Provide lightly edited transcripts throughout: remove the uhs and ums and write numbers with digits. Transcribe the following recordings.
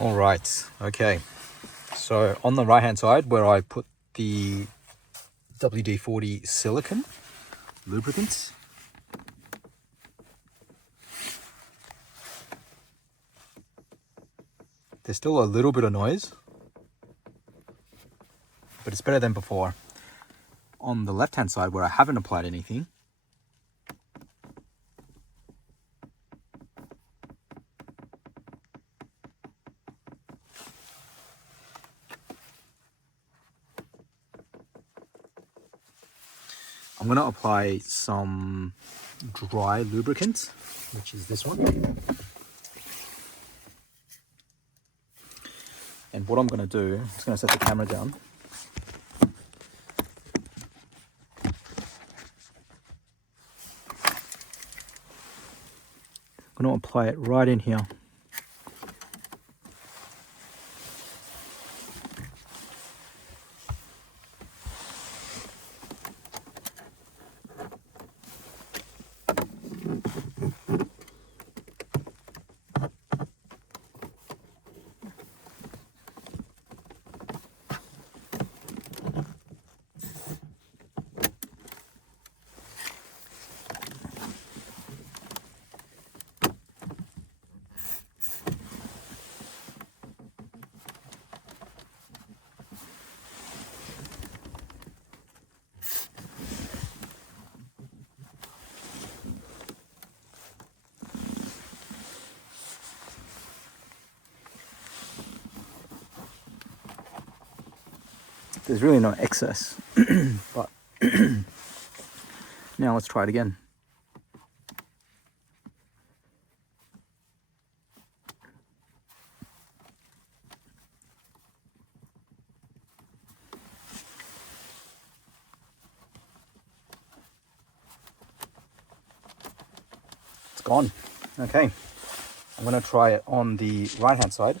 All right, okay. So on the right hand side where I put the WD-40 silicone lubricants, there's still a little bit of noise, but it's better than before. On the left hand side where I haven't applied anything, I'm going to apply some dry lubricant, which is this one. And what I'm going to do, I'm just going to set the camera down. I'm going to apply it right in here. There's really no excess, but now let's try it again. It's gone. Okay, I'm going to try it on the right hand side.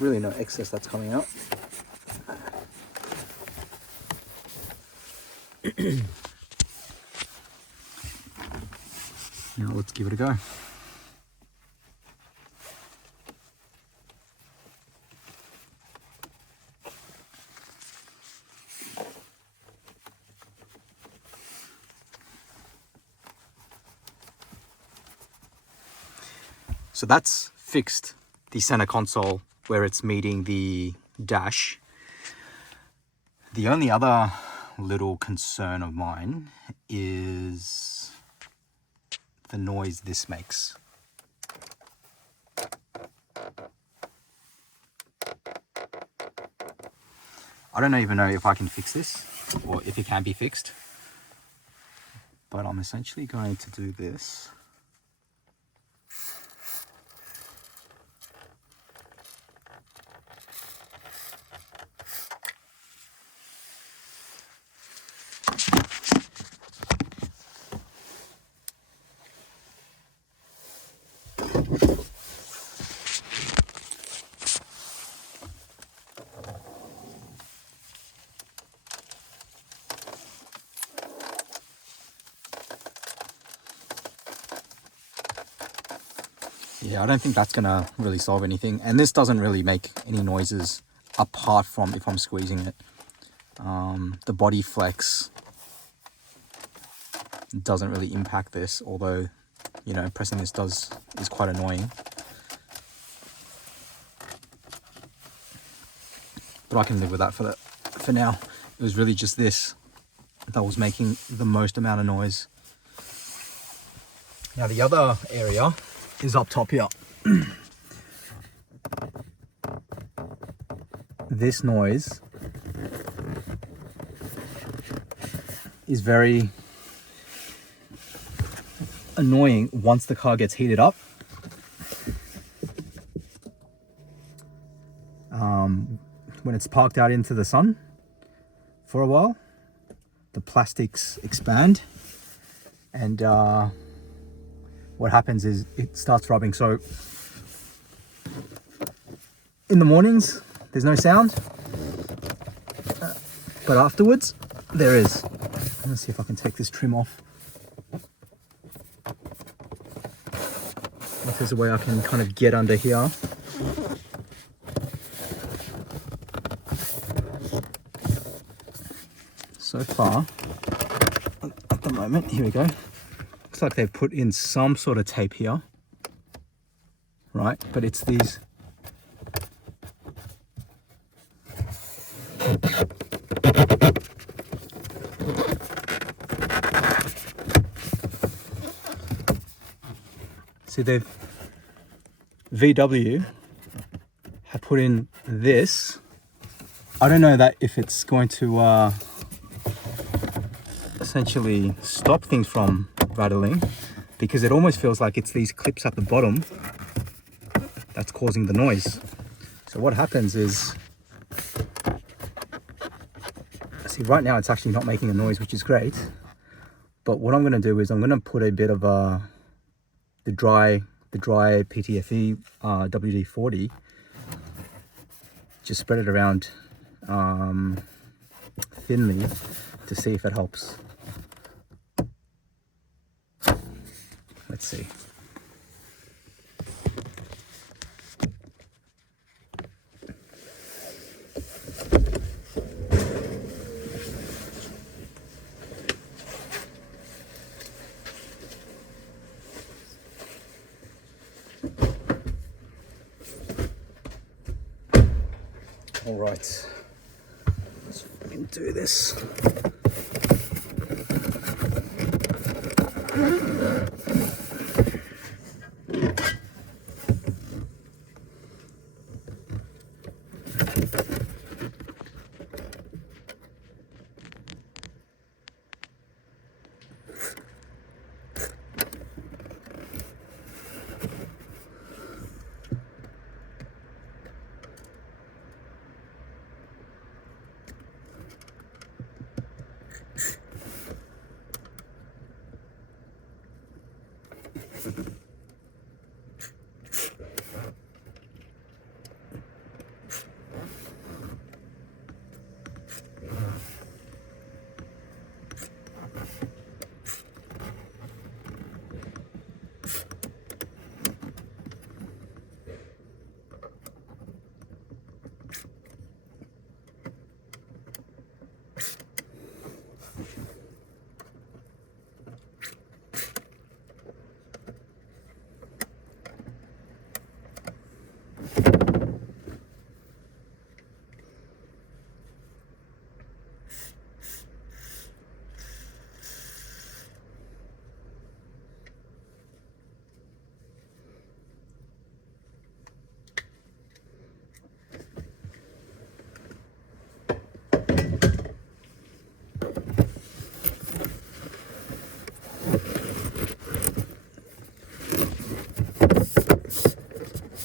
Really no excess that's coming out. Now let's give it a go. So that's fixed the center console where it's meeting the dash. The only other little concern of mine is the noise this makes. I don't even know if I can fix this or if it can be fixed, but I'm essentially going to do this. Yeah, I don't think that's gonna really solve anything. And this doesn't really make any noises apart from if I'm squeezing it. The body flex doesn't really impact this, although, you know, pressing this is quite annoying. But I can live with that for now. It was really just this that was making the most amount of noise. Now the other area is up top here. this noise is very annoying once the car gets heated up. When it's parked out into the sun for a while, the plastics expand, and what happens is it starts rubbing. So in the mornings there's no sound, but afterwards there is. Let's see if I can take this trim off. If there's a way I can kind of get under here. So far, at the moment, here we go. Looks like they've put in some sort of tape here, right? But it's these see, they've VW have put in this. I don't know that if it's going to essentially stop things from rattling, because it almost feels like it's these clips at the bottom that's causing the noise. So what happens is, see, right now it's actually not making a noise, which is great. But what I'm going to do is I'm going to put a bit of the dry PTFE WD-40, just spread it around thinly to see if it helps. Let's see. All right, let's fucking do this.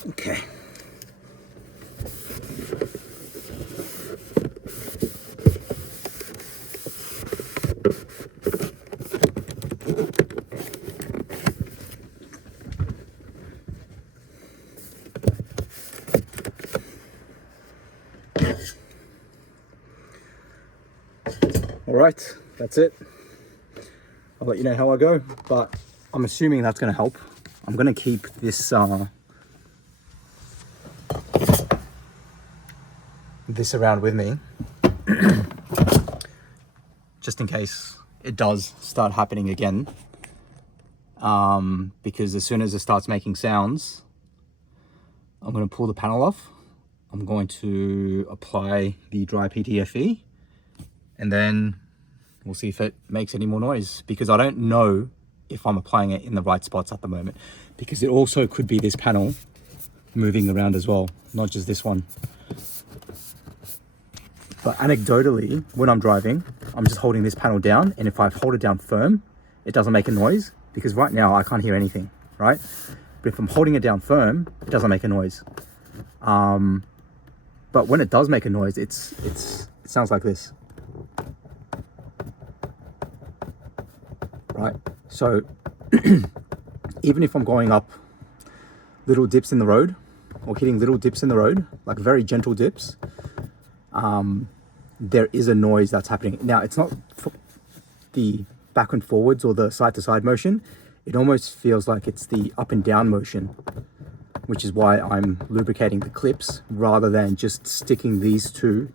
Okay. All right, that's it. I'll let you know how I go, but I'm assuming that's going to help. I'm going to keep this this around with me just in case it does start happening again, because as soon as it starts making sounds, I'm going to pull the panel off. I'm going to apply the dry PTFE, and then we'll see if it makes any more noise, because I don't know if I'm applying it in the right spots at the moment, because it also could be this panel moving around as well, not just this one. But anecdotally, when I'm driving, I'm just holding this panel down, and if I hold it down firm, it doesn't make a noise, because right now I can't hear anything, right? But if I'm holding it down firm, it doesn't make a noise. But when it does make a noise, it sounds like this. Right? So even if I'm going up little dips in the road, or hitting little dips in the road, like very gentle dips, there is a noise that's happening. Now, it's not the back and forwards or the side to side motion. It almost feels like it's the up and down motion, which is why I'm lubricating the clips rather than just sticking these two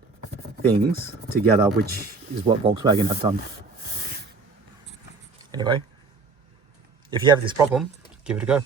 things together, which is what Volkswagen have done. Anyway, if you have this problem, give it a go.